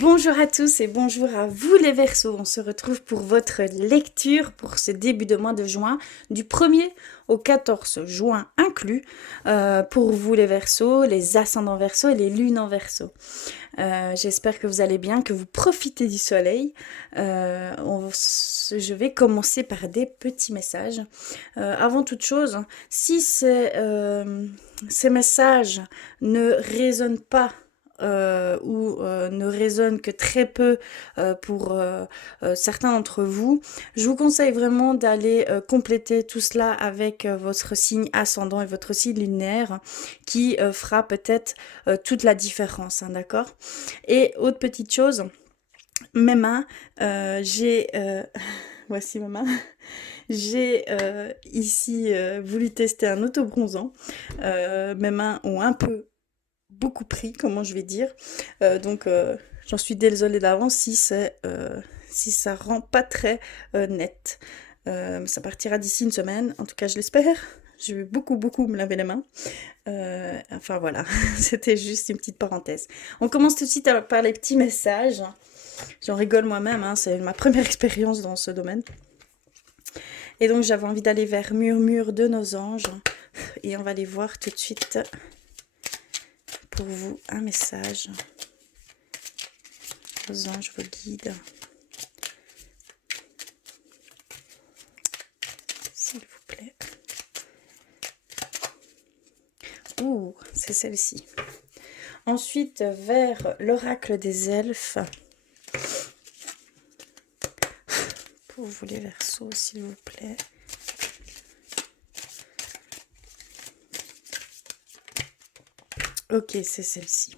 Bonjour à tous et bonjour à vous les Verseaux. On se retrouve pour votre lecture pour ce début de mois de juin, du 1er au 14 juin inclus, pour vous les Verseaux, les ascendants Verseaux et les lunes en Verseau. J'espère que vous allez bien, que vous profitez du soleil. Je vais commencer par des petits messages. Avant toute chose, si ces messages ne résonnent pas ou ne résonnent que très peu pour certains d'entre vous, je vous conseille vraiment d'aller compléter tout cela avec votre signe ascendant et votre signe lunaire qui fera peut-être toute la différence, hein, d'accord? Et autre petite chose, mes mains, voici mes mains. J'ai ici voulu tester un autobronzant. Mes mains ont beaucoup pris, comment je vais dire. Donc j'en suis désolée d'avance si ça rend pas très net. Ça partira d'ici une semaine, en tout cas je l'espère. Je vais beaucoup me laver les mains. Enfin voilà, c'était juste une petite parenthèse. On commence tout de suite par les petits messages. J'en rigole moi-même, hein, c'est ma première expérience dans ce domaine. Et donc j'avais envie d'aller vers Murmure de nos anges. Et on va aller voir tout de suite pour vous un message. Vos anges, vos guides. S'il vous plaît. Ouh, c'est celle-ci. Ensuite, vers l'oracle des elfes. Pour vous les Verseaux, s'il vous plaît. Ok, c'est celle-ci.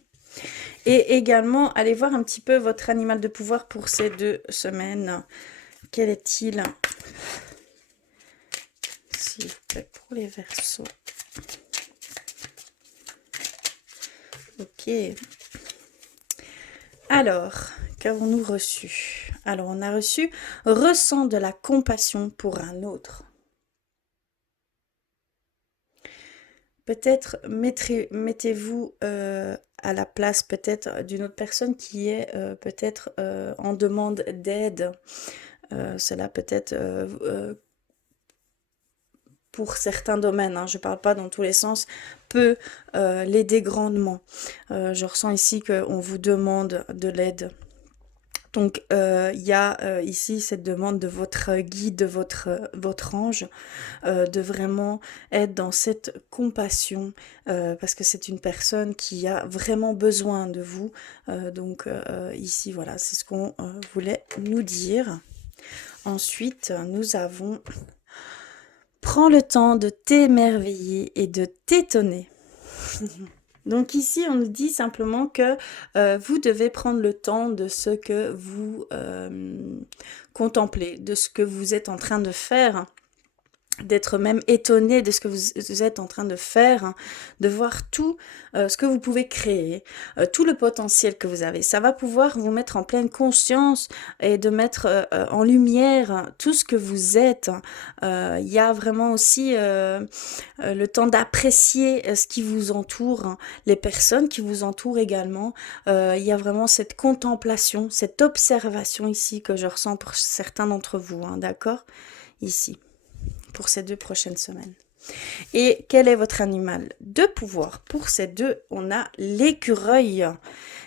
Et également, allez voir un petit peu votre animal de pouvoir pour ces 2 semaines. Quel est-il? S'il vous plaît, pour les Verseaux. Ok. Alors, qu'avons-nous reçu? Alors, on a reçu « Ressent de la compassion pour un autre ». Peut-être mettez-vous à la place peut-être d'une autre personne qui est peut-être en demande d'aide. Cela peut-être pour certains domaines, hein, je ne parle pas dans tous les sens, peut l'aider grandement. Je ressens ici qu'on vous demande de l'aide. Donc, il y a ici cette demande de votre guide, de votre ange, de vraiment être dans cette compassion, parce que c'est une personne qui a vraiment besoin de vous. Donc, ici, voilà, c'est ce qu'on voulait nous dire. Ensuite, nous avons « Prends le temps de t'émerveiller et de t'étonner ». Donc ici, on nous dit simplement que vous devez prendre le temps de ce que vous contemplez, de ce que vous êtes en train de faire, d'être même étonné de ce que vous êtes en train de faire, de voir tout ce que vous pouvez créer, tout le potentiel que vous avez. Ça va pouvoir vous mettre en pleine conscience et de mettre en lumière tout ce que vous êtes. Il y a vraiment aussi le temps d'apprécier ce qui vous entoure, hein, les personnes qui vous entourent également. Il y a vraiment cette contemplation, cette observation ici que je ressens pour certains d'entre vous, hein, d'accord? Ici, pour ces 2 prochaines semaines. Et quel est votre animal de pouvoir? Pour ces 2, on a l'écureuil.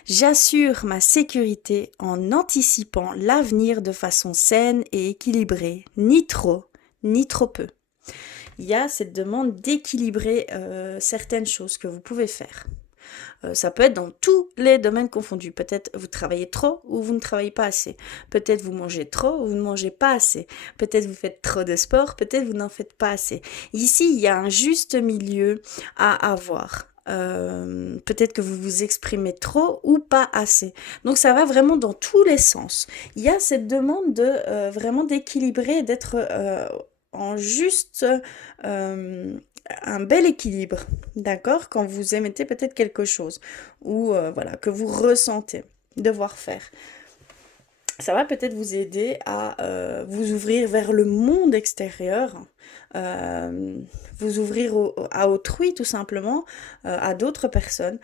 J'assure ma sécurité en anticipant l'avenir de façon saine et équilibrée, ni trop, ni trop peu. Il y a cette demande d'équilibrer certaines choses que vous pouvez faire. Ça peut être dans tous les domaines confondus. Peut-être vous travaillez trop ou vous ne travaillez pas assez. Peut-être vous mangez trop ou vous ne mangez pas assez. Peut-être vous faites trop de sport, peut-être vous n'en faites pas assez. Ici, il y a un juste milieu à avoir. Peut-être que vous vous exprimez trop ou pas assez. Donc ça va vraiment dans tous les sens. Il y a cette demande de vraiment d'équilibrer, d'être en juste un bel équilibre, d'accord, quand vous émettez peut-être quelque chose ou voilà que vous ressentez devoir faire. ça va peut-être vous aider à vous ouvrir vers le monde extérieur, vous ouvrir à autrui tout simplement, à d'autres personnes,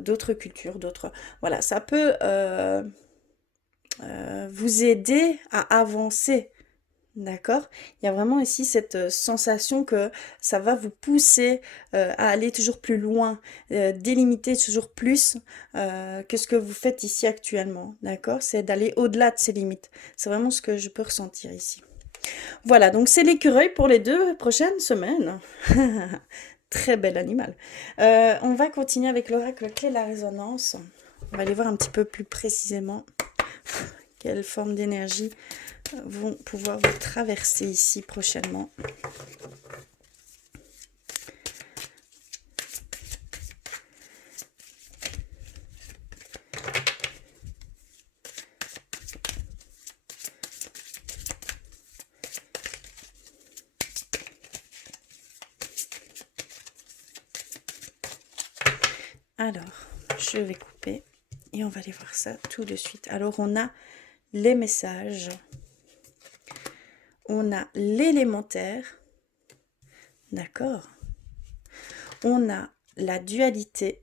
d'autres cultures, d'autres... Voilà, ça peut vous aider à avancer. D'accord? Il y a vraiment ici cette sensation que ça va vous pousser à aller toujours plus loin, délimiter toujours plus que ce que vous faites ici actuellement. D'accord? C'est d'aller au-delà de ces limites. C'est vraiment ce que je peux ressentir ici. Voilà, donc c'est l'écureuil pour les 2 prochaines semaines. Très bel animal. On va continuer avec l'oracle clé de la résonance. On va aller voir un petit peu plus précisément quelle forme d'énergie vont pouvoir vous traverser ici prochainement. Alors, je vais couper et on va aller voir ça tout de suite. Alors, on a les messages, on a l'élémentaire, d'accord? On a la dualité,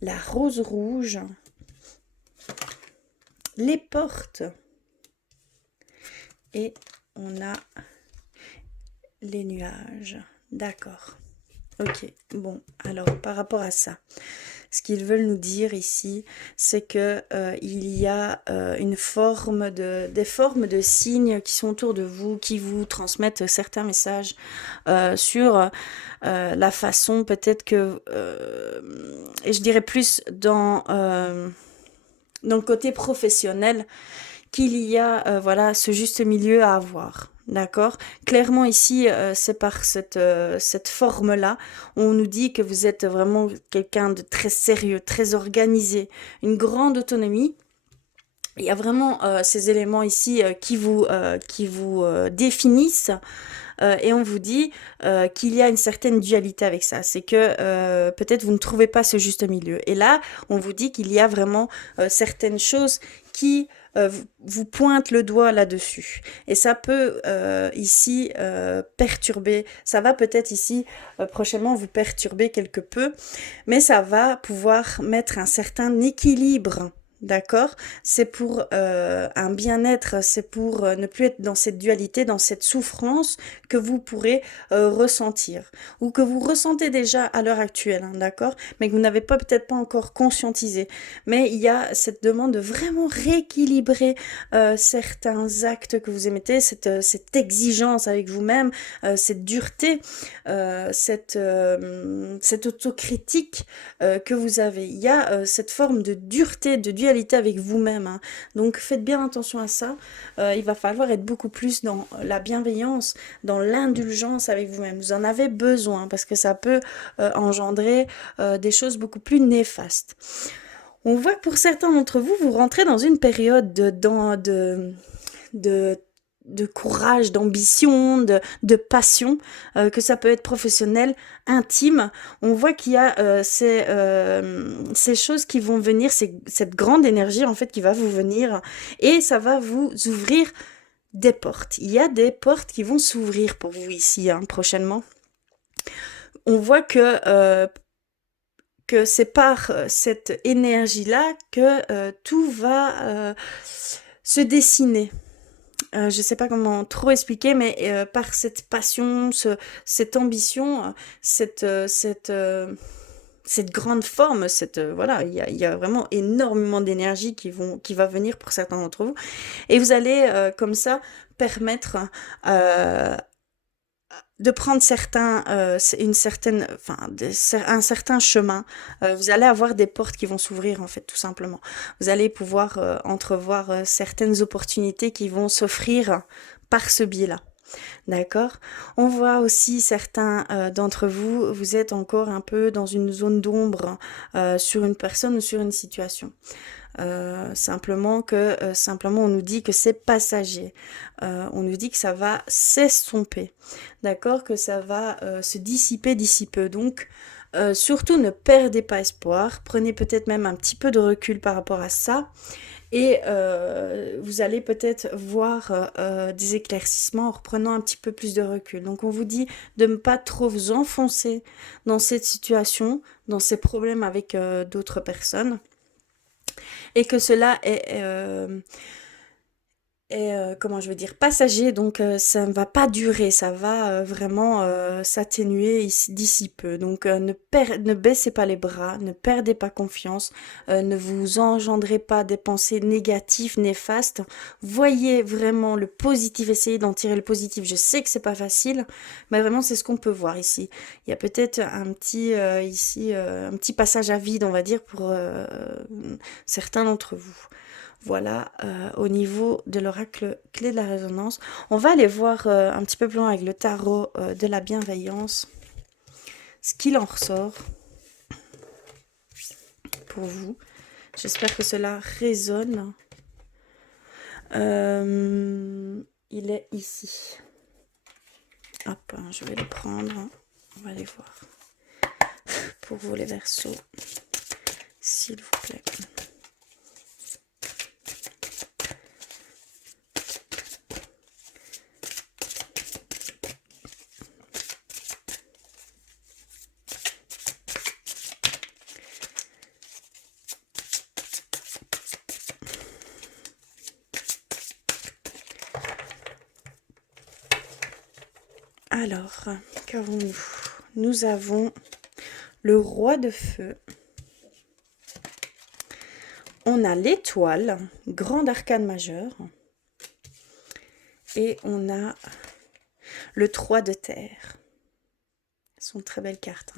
la rose rouge, les portes et on a les nuages. D'accord. Ok, bon, alors par rapport à ça, ce qu'ils veulent nous dire ici, c'est que il y a des formes de signes qui sont autour de vous, qui vous transmettent certains messages sur la façon peut-être que, et je dirais plus dans le côté professionnel, qu'il y a voilà ce juste milieu à avoir. D'accord? Clairement ici, c'est par cette forme-là, on nous dit que vous êtes vraiment quelqu'un de très sérieux, très organisé, une grande autonomie. Il y a vraiment ces éléments ici qui vous définissent et on vous dit qu'il y a une certaine dualité avec ça. C'est que peut-être vous ne trouvez pas ce juste milieu. Et là, on vous dit qu'il y a vraiment certaines choses qui vous pointent le doigt là-dessus. Et ça peut ici perturber, ça va peut-être ici prochainement vous perturber quelque peu, mais ça va pouvoir mettre un certain équilibre. D'accord? C'est pour un bien-être, c'est pour ne plus être dans cette dualité, dans cette souffrance que vous pourrez ressentir ou que vous ressentez déjà à l'heure actuelle, hein, d'accord? Mais que vous n'avez pas peut-être pas encore conscientisé. Mais il y a cette demande de vraiment rééquilibrer certains actes que vous émettez, cette exigence avec vous-même, cette dureté, cette autocritique que vous avez. Il y a cette forme de dureté, de dualité avec vous-même, hein. Donc faites bien attention à ça. Il va falloir être beaucoup plus dans la bienveillance, dans l'indulgence avec vous-même. Vous en avez besoin parce que ça peut engendrer des choses beaucoup plus néfastes. On voit que pour certains d'entre vous, vous rentrez dans une période de de courage, d'ambition, de passion, que ça peut être professionnel, intime. On voit qu'il y a ces choses qui vont venir, cette grande énergie en fait qui va vous venir et ça va vous ouvrir des portes. Il y a des portes qui vont s'ouvrir pour vous ici hein, prochainement. On voit que c'est par cette énergie-là que tout va se dessiner. Je ne sais pas comment trop expliquer, mais par cette passion, cette ambition, cette grande forme, voilà, il y a vraiment énormément d'énergie qui va venir pour certains d'entre vous. Et vous allez comme ça permettre de prendre un certain chemin. Vous allez avoir des portes qui vont s'ouvrir en fait, tout simplement. Vous allez pouvoir entrevoir certaines opportunités qui vont s'offrir par ce biais-là. D'accord? On voit aussi certains d'entre vous, vous êtes encore un peu dans une zone d'ombre sur une personne ou sur une situation. Simplement on nous dit que c'est passager, on nous dit que ça va s'estomper, d'accord, que ça va se dissiper d'ici peu, donc Surtout, ne perdez pas espoir. Prenez peut-être même un petit peu de recul par rapport à ça. Et vous allez peut-être voir des éclaircissements en reprenant un petit peu plus de recul. Donc on vous dit de ne pas trop vous enfoncer dans cette situation, dans ces problèmes avec d'autres personnes, et que cela est, comment je veux dire, passager, donc ça ne va pas durer, ça va vraiment s'atténuer d'ici peu. Donc ne baissez pas les bras, ne perdez pas confiance, ne vous engendrez pas des pensées négatives, néfastes. Voyez vraiment le positif, essayez d'en tirer le positif. Je sais que c'est pas facile, mais vraiment c'est ce qu'on peut voir ici. Il y a peut-être un petit ici, un petit passage à vide, on va dire, pour certains d'entre vous. Voilà, au niveau de l'oracle clé de la résonance. On va aller voir un petit peu plus loin avec le tarot de la bienveillance, ce qu'il en ressort pour vous. J'espère que cela résonne. Il est ici. Hop, je vais le prendre. On va aller voir. Pour vous les Verseaux, s'il vous plaît. Alors, qu'avons-nous? Nous avons le roi de feu. On a l'étoile, grande arcane majeure. Et on a le 3 de terre. Ce sont de très belles cartes.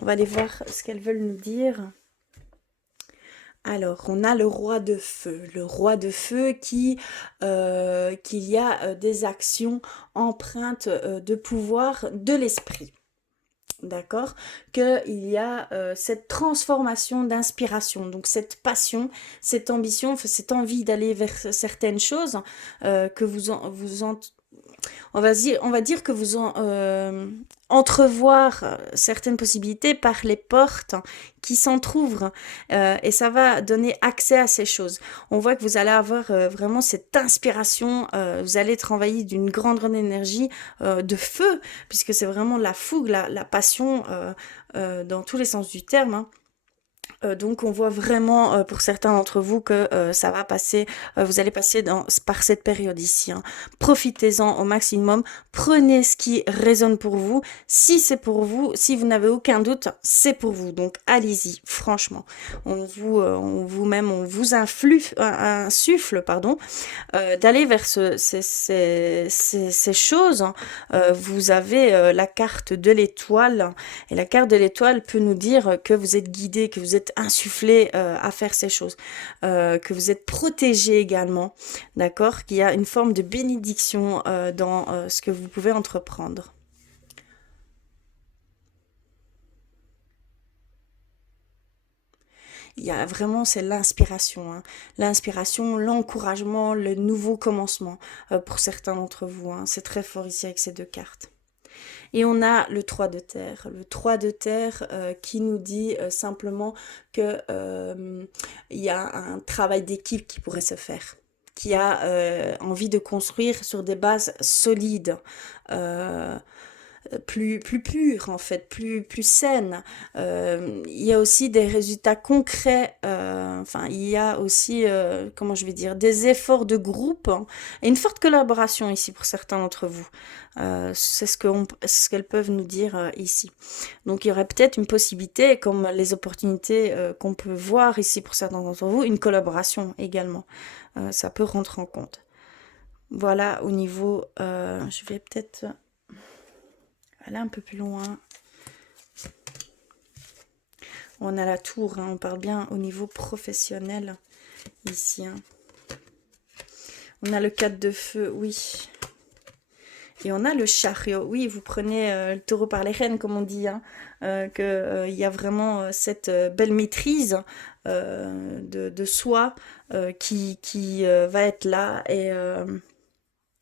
On va aller voir ce qu'elles veulent nous dire. Alors, on a le roi de feu. Le roi de feu qu'il y a des actions empreintes de pouvoir de l'esprit. D'accord, qu'il y a cette transformation d'inspiration, donc cette passion, cette ambition, cette envie d'aller vers certaines choses que on va dire que entrevoir certaines possibilités par les portes qui s'entr'ouvrent et ça va donner accès à ces choses. On voit que vous allez avoir vraiment cette inspiration, vous allez être envahi d'une grande énergie de feu, puisque c'est vraiment la fougue, la passion dans tous les sens du terme, hein. Donc on voit vraiment pour certains d'entre vous que ça va passer, vous allez passer par cette période ici, hein. Profitez-en au maximum, prenez ce qui résonne pour vous. Si c'est pour vous, si vous n'avez aucun doute, c'est pour vous. Donc allez-y, franchement. On vous insuffle, pardon, d'aller vers ces choses, hein. Vous avez la carte de l'étoile, et la carte de l'étoile peut nous dire que vous êtes guidé, que vous êtes insufflé à faire ces choses, que vous êtes protégé également, d'accord, qu'il y a une forme de bénédiction dans ce que vous pouvez entreprendre. Il y a vraiment, c'est l'inspiration, hein. L'inspiration, l'encouragement, le nouveau commencement pour certains d'entre vous, hein. C'est très fort ici avec ces deux cartes. Et on a le 3 de terre. Le 3 de terre qui nous dit simplement que il y a un travail d'équipe qui pourrait se faire, qui a envie de construire sur des bases solides. Euh, plus pure en fait, plus saine. Il y a aussi des résultats concrets, enfin il y a aussi, comment je vais dire, des efforts de groupe, hein, et une forte collaboration ici pour certains d'entre vous. C'est ce qu'elles peuvent nous dire ici. Donc il y aurait peut-être une possibilité, comme les opportunités qu'on peut voir ici pour certains d'entre vous, une collaboration également. Ça peut rentrer en compte. Voilà au niveau, je vais peut-être aller un peu plus loin. On a la tour, hein, on parle bien au niveau professionnel ici, hein. On a le 4 de feu, oui. Et on a le chariot, oui, vous prenez le taureau par les rênes, comme on dit, hein, qu'il y a vraiment cette belle maîtrise de soi qui va être là. Et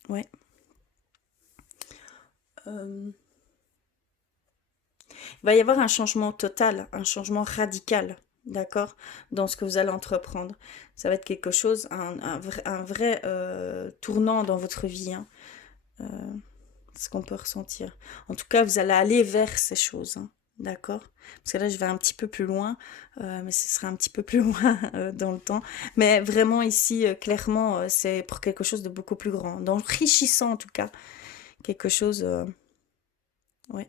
ouais. Euh, Il va y avoir un changement total, un changement radical, d'accord, dans ce que vous allez entreprendre. Ça va être quelque chose, un vrai tournant dans votre vie, hein. Euh, ce qu'on peut ressentir. En tout cas, vous allez aller vers ces choses, hein, d'accord? Parce que là, je vais un petit peu plus loin, mais ce sera un petit peu plus loin dans le temps. Mais vraiment ici, clairement, c'est pour quelque chose de beaucoup plus grand, d'enrichissant en tout cas. Quelque chose, ouais.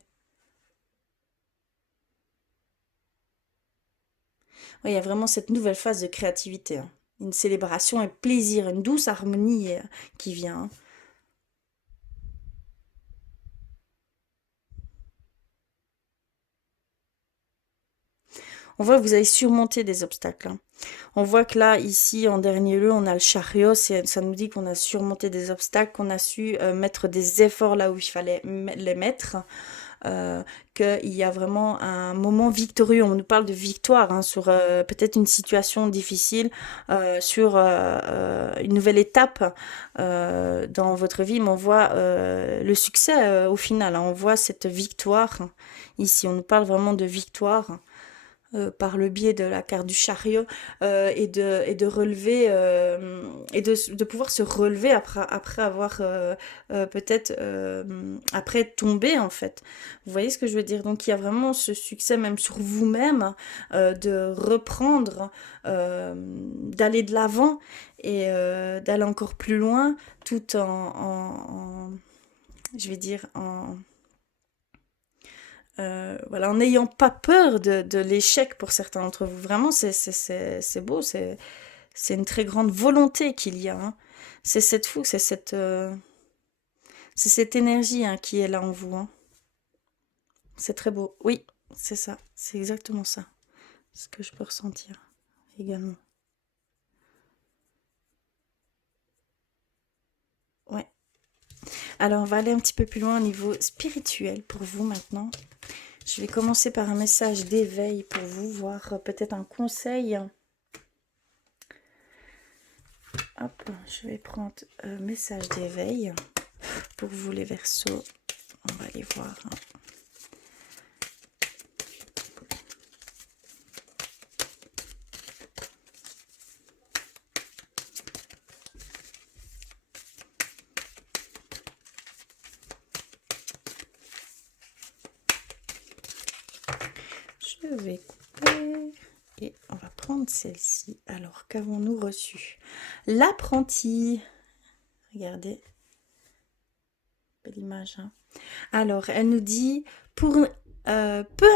Ouais, il y a vraiment cette nouvelle phase de créativité, hein. Une célébration et plaisir, une douce harmonie qui vient, hein. On voit que vous avez surmonté des obstacles, hein. On voit que là, ici, en dernier lieu, on a le chariot. Ça nous dit qu'on a surmonté des obstacles, qu'on a su mettre des efforts là où il fallait les mettre. euh, Qu'il y a vraiment un moment victorieux. On nous parle de victoire, hein, sur peut-être une situation difficile, sur une nouvelle étape dans votre vie, mais on voit le succès au final, hein. On voit cette victoire ici. On nous parle vraiment de victoire par le biais de la carte du chariot et de relever et de pouvoir se relever après avoir peut-être après être tombé en fait. Vous voyez ce que je veux dire? Donc il y a vraiment ce succès même sur vous-même de reprendre, d'aller de l'avant et d'aller encore plus loin tout je vais dire voilà, en n'ayant pas peur de l'échec pour certains d'entre vous. Vraiment, c'est beau, c'est une très grande volonté qu'il y a, hein. C'est cette fou, c'est cette énergie hein, qui est là en vous, hein. C'est très beau. Oui, c'est ça, c'est exactement ça, ce que je peux ressentir également. Ouais. Alors, on va aller un petit peu plus loin au niveau spirituel pour vous maintenant. Je vais commencer par un message d'éveil pour vous, voir peut-être un conseil. Hop, je vais prendre un message d'éveil pour vous les Verseaux. On va aller voir, hein. Je vais couper et on va prendre celle-ci. Alors, qu'avons-nous reçu? L'apprenti. Regardez, belle image, hein. Alors, elle nous dit, peu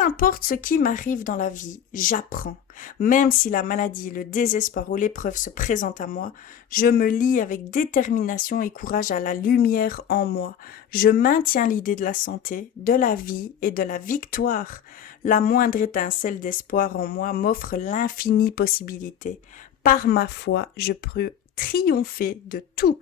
importe ce qui m'arrive dans la vie, j'apprends. Même si la maladie, le désespoir ou l'épreuve se présentent à moi, je me lie avec détermination et courage à la lumière en moi. Je maintiens l'idée de la santé, de la vie et de la victoire. La moindre étincelle d'espoir en moi m'offre l'infinie possibilité. Par ma foi, je peux triompher de tout.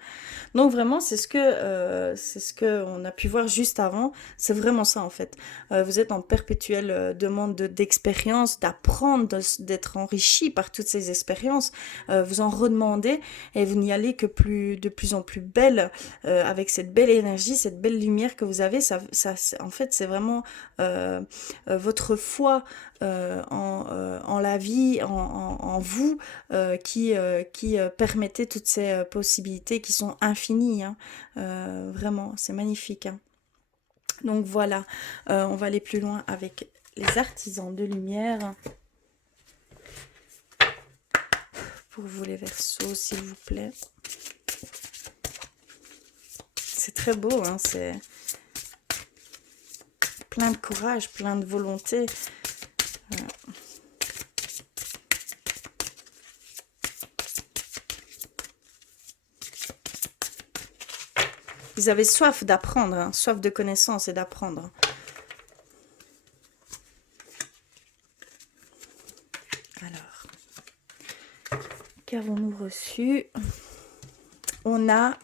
Donc vraiment, c'est ce que on a pu voir juste avant. C'est vraiment ça en fait. Vous êtes en perpétuelle demande d'expérience, d'apprendre, d'être enrichi par toutes ces expériences. Vous en redemandez et vous n'y allez que de plus en plus belle avec cette belle énergie, cette belle lumière que vous avez. En fait, c'est vraiment votre foi en la vie, en vous, qui permettait toutes ces possibilités qui sont infinies, hein. Vraiment, c'est magnifique, hein. Donc voilà, on va aller plus loin avec les artisans de lumière. Pour vous les Verseaux, s'il vous plaît. C'est très beau, hein, c'est plein de courage, plein de volonté. Vous avez soif d'apprendre, hein, soif de connaissance et d'apprendre. Alors, qu'avons-nous reçu? On a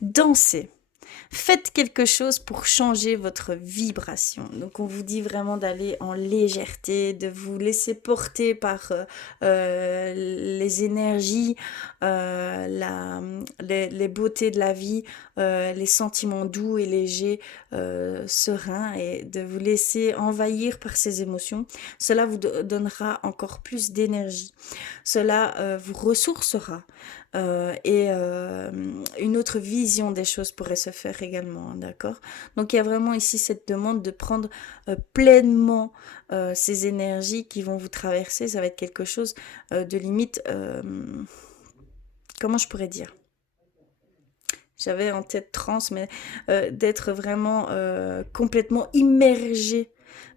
dansé. Faites quelque chose pour changer votre vibration. Donc on vous dit vraiment d'aller en légèreté, de vous laisser porter par les énergies, les beautés de la vie, les sentiments doux et légers, sereins, et de vous laisser envahir par ces émotions. Cela vous donnera encore plus d'énergie. Cela vous ressourcera. Une autre vision des choses pourrait se faire également, d'accord? Donc il y a vraiment ici cette demande de prendre pleinement ces énergies qui vont vous traverser. Ça va être quelque chose de limite, comment je pourrais dire? J'avais en tête trans, mais d'être vraiment complètement immergé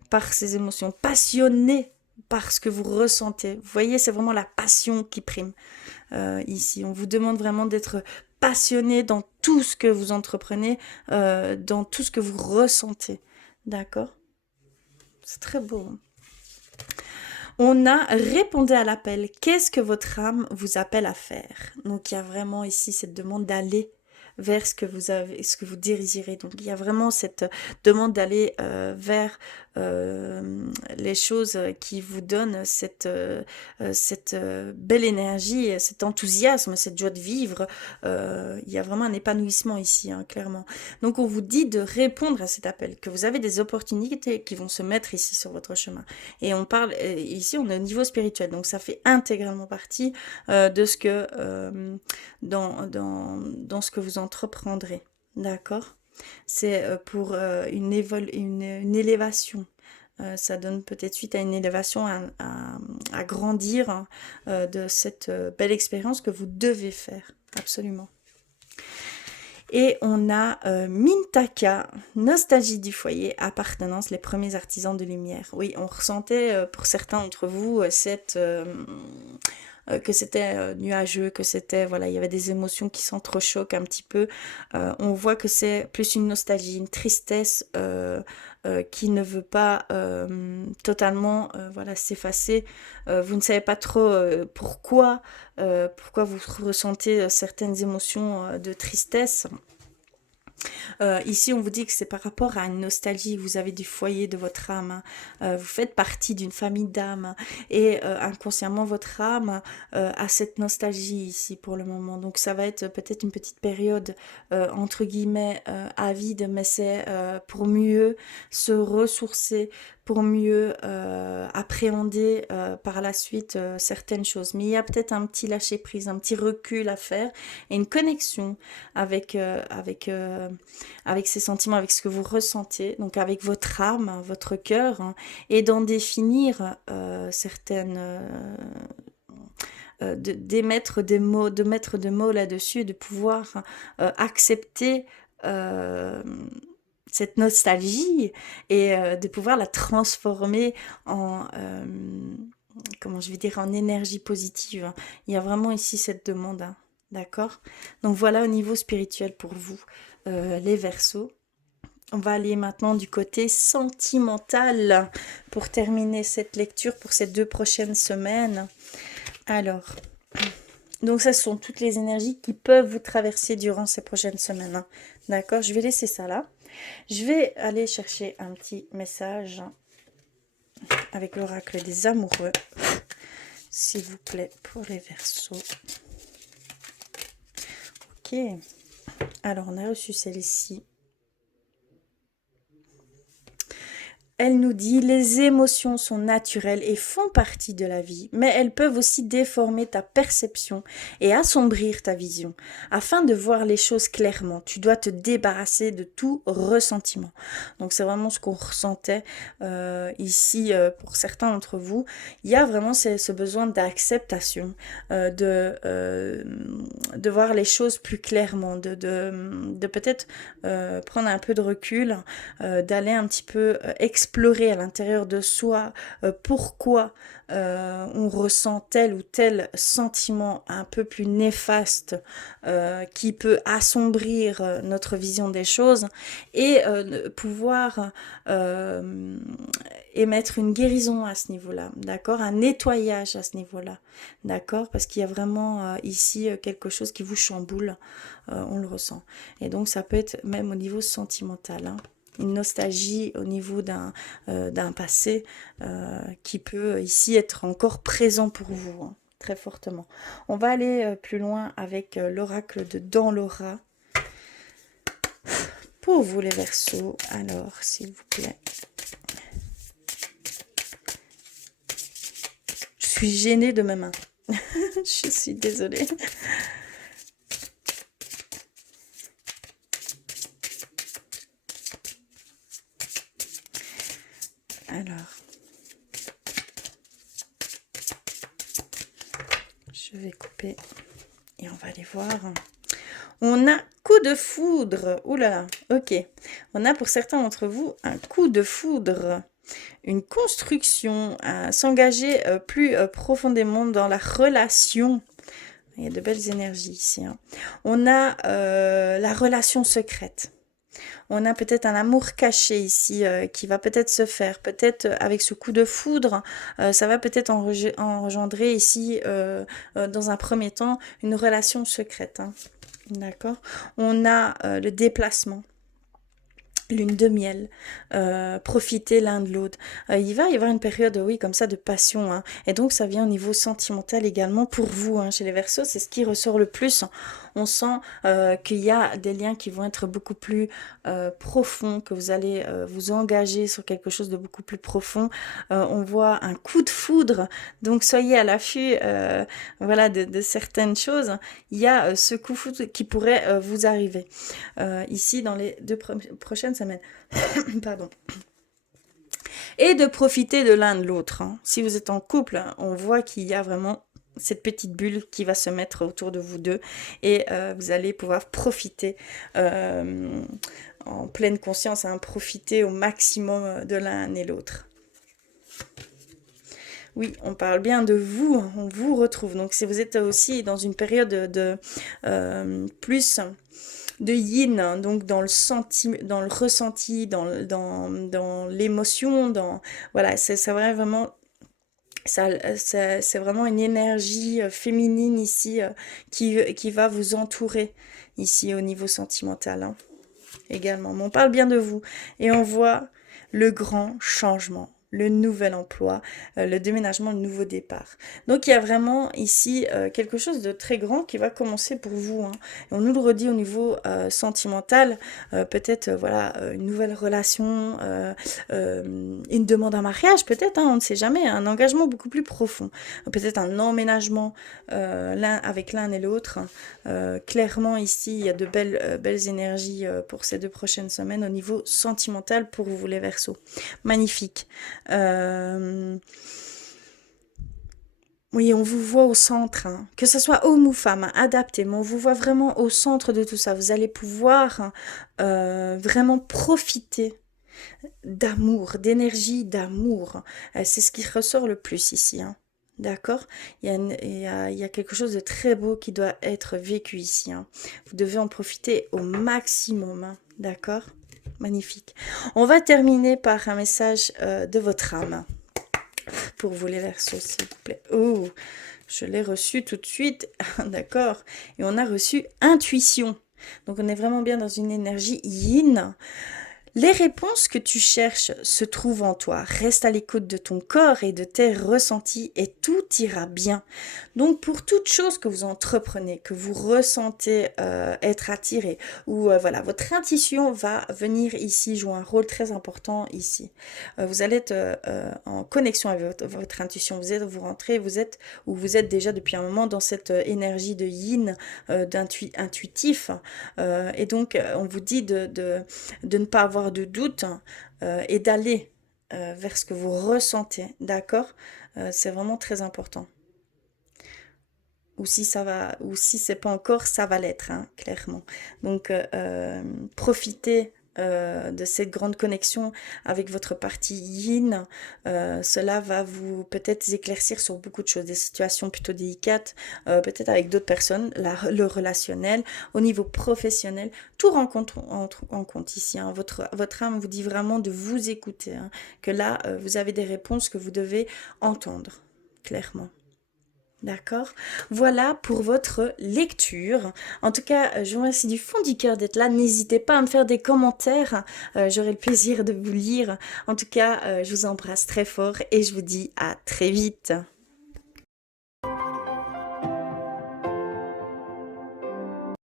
par ces émotions, passionné par ce que vous ressentez. Vous voyez, c'est vraiment la passion qui prime ici. On vous demande vraiment d'être passionné dans tout ce que vous entreprenez, dans tout ce que vous ressentez. D'accord? C'est très beau, hein. On a répondu à l'appel. Qu'est-ce que votre âme vous appelle à faire? Donc il y a vraiment ici cette demande d'aller vers ce que vous avez, ce que vous désirez. Donc il y a vraiment cette demande d'aller vers les choses qui vous donnent cette belle énergie, cet enthousiasme, cette joie de vivre. Il y a vraiment un épanouissement ici, hein, clairement. Donc on vous dit de répondre à cet appel, que vous avez des opportunités qui vont se mettre ici sur votre chemin. Et on parle, ici on est au niveau spirituel, donc ça fait intégralement partie de ce que, dans ce que vous entreprendrez, d'accord? C'est pour une élévation. Ça donne peut-être suite à une élévation, à grandir, hein, de cette belle expérience que vous devez faire, absolument. Et on a Mintaka, nostalgie du foyer, appartenance, les premiers artisans de lumière. Oui, on ressentait pour certains d'entre vous que c'était nuageux, que c'était, voilà, il y avait des émotions qui s'entrechoquent un petit peu. On voit que c'est plus une nostalgie, une tristesse qui ne veut pas totalement voilà, s'effacer. Vous ne savez pas trop pourquoi vous ressentez certaines émotions de tristesse. Ici, on vous dit que c'est par rapport à une nostalgie. Vous avez du foyer de votre âme, hein. Vous faites partie d'une famille d'âmes. Et inconsciemment, votre âme a cette nostalgie ici pour le moment. Donc, ça va être peut-être une petite période, entre guillemets, avide, mais c'est pour mieux se ressourcer, pour mieux appréhender par la suite certaines choses. Mais il y a peut-être un petit lâcher-prise, un petit recul à faire et une connexion avec ces sentiments, avec ce que vous ressentez, donc avec votre âme, votre cœur, hein, et d'en définir certaines... d'émettre des mots, de mettre des mots là-dessus, de pouvoir accepter cette nostalgie et de pouvoir la transformer en, comment je vais dire, en énergie positive, hein. Il y a vraiment ici cette demande, hein, d'accord? Donc voilà au niveau spirituel pour vous, les Verseaux. On va aller maintenant du côté sentimental pour terminer cette lecture pour ces 2 prochaines semaines. Alors, donc ça, ce sont toutes les énergies qui peuvent vous traverser durant ces prochaines semaines, hein. D'accord? Je vais laisser ça là. Je vais aller chercher un petit message avec l'oracle des amoureux, s'il vous plaît, pour les Verseaux. Ok. Alors, on a reçu celle-ci. Elle nous dit: les émotions sont naturelles et font partie de la vie, mais elles peuvent aussi déformer ta perception et assombrir ta vision. Afin de voir les choses clairement, tu dois te débarrasser de tout ressentiment. Donc c'est vraiment ce qu'on ressentait ici pour certains d'entre vous. Il y a vraiment ce besoin d'acceptation, de voir les choses plus clairement, de peut-être prendre un peu de recul, d'aller un petit peu explorer explorer à l'intérieur de soi pourquoi on ressent tel ou tel sentiment un peu plus néfaste qui peut assombrir notre vision des choses et pouvoir émettre une guérison à ce niveau-là, d'accord, un nettoyage à ce niveau-là, d'accord, parce qu'il y a vraiment ici quelque chose qui vous chamboule, on le ressent. Et donc ça peut être même au niveau sentimental, hein, une nostalgie au niveau d'un passé qui peut ici être encore présent pour vous, hein, très fortement. On va aller plus loin avec l'oracle de Dans l'aura. Pour vous les Verseaux, alors s'il vous plaît. Je suis gênée de mes mains. Je suis désolée. Alors, je vais couper et on va aller voir. On a coup de foudre. Ouh là là, ok. On a pour certains d'entre vous un coup de foudre. Une construction, s'engager plus profondément dans la relation. Il y a de belles énergies ici, hein. On a la relation secrète. On a peut-être un amour caché ici qui va peut-être se faire. Peut-être avec ce coup de foudre, ça va peut-être engendrer ici, dans un premier temps, une relation secrète, hein. D'accord. On a le déplacement. Lune de miel, profiter l'un de l'autre. Il va y avoir une période, oui, comme ça, de passion, hein. Et donc, ça vient au niveau sentimental également pour vous, hein, chez les Verseaux. C'est ce qui ressort le plus. On sent qu'il y a des liens qui vont être beaucoup plus profonds, que vous allez vous engager sur quelque chose de beaucoup plus profond. On voit un coup de foudre. Donc, soyez à l'affût voilà, de certaines choses. Il y a ce coup de foudre qui pourrait vous arriver. Ici, dans les 2 prochaines semaines. Pardon. Et de profiter de l'un de l'autre, hein. Si vous êtes en couple, hein, on voit qu'il y a vraiment cette petite bulle qui va se mettre autour de vous deux et vous allez pouvoir profiter en pleine conscience, hein, profiter au maximum de l'un et l'autre. Oui, on parle bien de vous, hein, on vous retrouve. Donc si vous êtes aussi dans une période de plus de yin, hein, donc dans le dans le ressenti, dans l'émotion, voilà, c'est vraiment ça, c'est vraiment une énergie féminine ici qui va vous entourer ici au niveau sentimental, hein, également. Mais on parle bien de vous et on voit le grand changement, le nouvel emploi, le déménagement, le nouveau départ. Donc il y a vraiment ici quelque chose de très grand qui va commencer pour vous, hein. Et on nous le redit au niveau sentimental, peut-être voilà, une nouvelle relation, une demande en mariage peut-être, hein, on ne sait jamais, un engagement beaucoup plus profond, peut-être un emménagement avec l'un et l'autre. Clairement ici il y a de belles énergies pour ces 2 prochaines semaines au niveau sentimental pour vous les Verseaux. Magnifique. Oui, on vous voit au centre, hein. Que ce soit homme ou femme, hein, adapté, mais on vous voit vraiment au centre de tout ça. Vous allez pouvoir vraiment profiter d'amour, d'énergie, d'amour. C'est ce qui ressort le plus ici, hein. D'accord. Il y a quelque chose de très beau qui doit être vécu ici, hein. Vous devez en profiter au maximum, hein. D'accord. Magnifique. On va terminer par un message de votre âme. Pour vous les Verseaux, s'il vous plaît. Oh, je l'ai reçu tout de suite. D'accord. Et on a reçu intuition. Donc on est vraiment bien dans une énergie yin. Les réponses que tu cherches se trouvent en toi. Reste à l'écoute de ton corps et de tes ressentis et tout ira bien. Donc pour toute chose que vous entreprenez, que vous ressentez être attiré, ou voilà, votre intuition va venir ici jouer un rôle très important ici. Vous allez être en connexion avec votre intuition. Vous rentrez, vous êtes déjà depuis un moment dans cette énergie de yin, intuitif. Et donc on vous dit de ne pas avoir de doute et d'aller vers ce que vous ressentez, d'accord. C'est vraiment très important. Ou si ça va, ou si c'est pas encore, ça va l'être, hein, clairement. Donc profitez de cette grande connexion avec votre partie yin, cela va vous peut-être éclaircir sur beaucoup de choses, des situations plutôt délicates, peut-être avec d'autres personnes, le relationnel, au niveau professionnel, tout rencontre en compte ici, hein. Votre âme vous dit vraiment de vous écouter, hein, que là, vous avez des réponses que vous devez entendre, clairement. D'accord. Voilà pour votre lecture. En tout cas, je vous remercie du fond du cœur d'être là. N'hésitez pas à me faire des commentaires. J'aurai le plaisir de vous lire. En tout cas, je vous embrasse très fort et je vous dis à très vite.